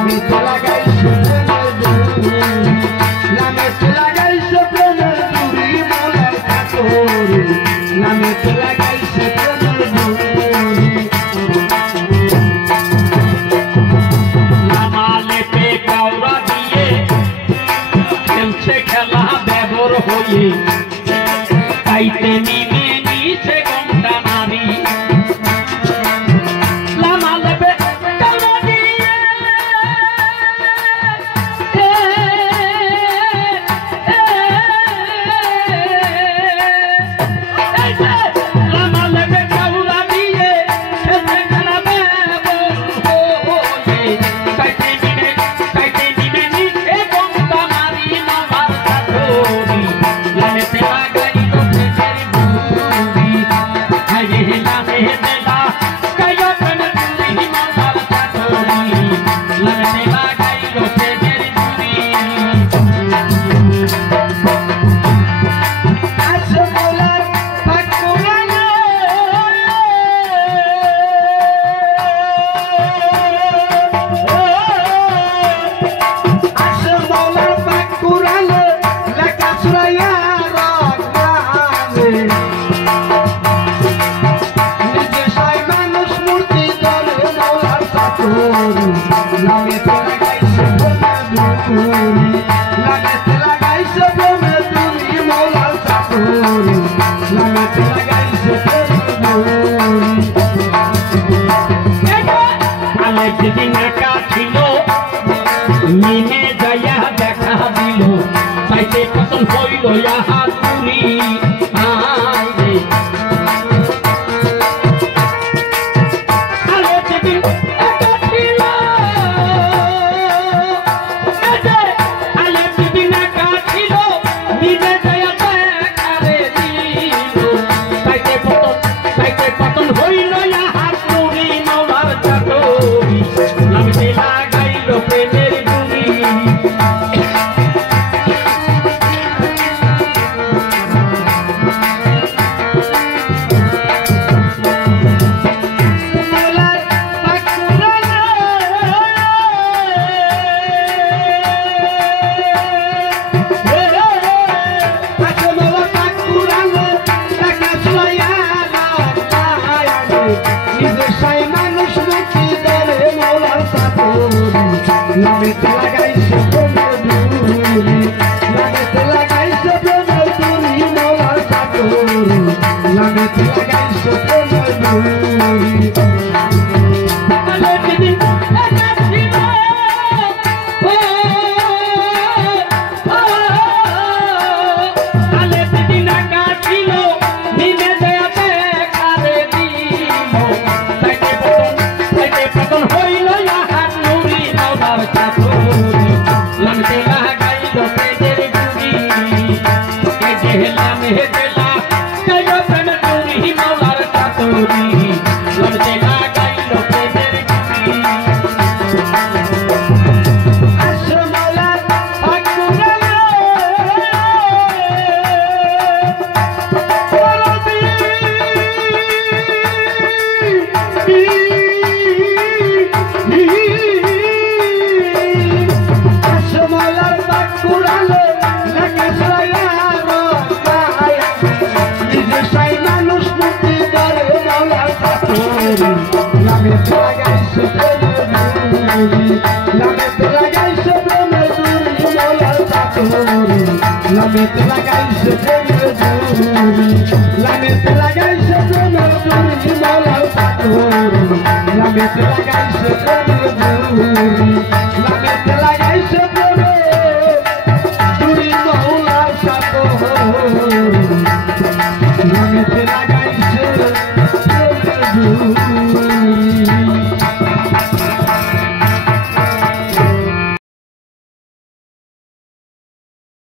লামেতে লাগাইছে লামেতে লাগাইছে প্রেমের দূরি মলার কাতরি লামেতে লাগাইছে প্রেমের দূরি লামালেতে কাউরা দিয়ে খেলছে খেলা বেদর হয়ে তাইতে নিমে নিচে গমটা নারী লামালেতে কাউরা দিয়ে লামালেতে কাউরা দিয়ে খেলছে খেলা বেদর হয়ে তাইতে নিমে নিচে গমটা নারী মামার কাতরি লামেতে লাগাইল প্রেমের দূরি হাইরে লামেতে লাগাইল প্রেমের দূরি মামার কাতরি লামেতে লাগাইল প্রেমের দূরি আসে মলার পাক কুরানো আসে মলার পাক কুরানো লেখা সুরাইয়া রাখবে নিজে সাই মানুষ মূর্তি ধরে মলার সাতরি লামেতে লাগাইছে প্রেমের দূরি লামেতে লাগাইছে প্রেমের দূরি মলার সাতরি লামেতে লাগাইছে প্রেমের দূরি আলে যেদিন একা ছিল মিনে যাইয়া দেখা দিল তাইতে পতন হইল ইহা তুলি আইরে আলে যেদিন একা ছিল আলে যেদিন একা ছিল মিনে যাইয়া দেখা দিল তাইতে পতন হইল ইহা তুলি মামার কাতরি লামেতে লাগাইল প্রেমের দূরি মলার পাক কুরানো আসে মলার পাক কুরানো লেখা সুরাইয়া রাখবে নিজে সাই মানুষ মূর্তি ধরে মলার সাতরি লামেতে লাগাইছে প্রেমের দূরি লামেতে লাগাইছে প্রেমের দূরি মলার সাতরি লামেতে লাগাইছে প্রেমের দূরি আলে যেদিন একা ছিল আলে যেদিন একা ছিল মিনে যাইয়া দেখা দিল তাইতে পতন হইল ইহা নুরি মামার কাতরি লামেতে লাগাইল প্রেমের দূরি এ যে লামেতে লাগাইল প্রেমের দূরি মামার কাতরি লামেতে লাগাইল প্রেমের দূরি আসে মলার পাক কুরানো আসে মলার পাক কুরানো লেখা সুরাইয়া রাখবে নিজে সাই মানুষ মূর্তি ধরে মলার সাতরি লামেতে লাগাইছে প্রেমের দূরি লামেতে লাগাইছে প্রেমের দূরি মলার সাতরি লামেতে লাগাইছে প্রেমের দূরি লামেতে লাগাইছে প্রেমের দূরি মলার সাতরি লামেতে লাগাইছে প্রেমের দূরি লামেতে লাগাইছে প্রেমের দূরি মলার সাতরি লামেতে লাগাইছে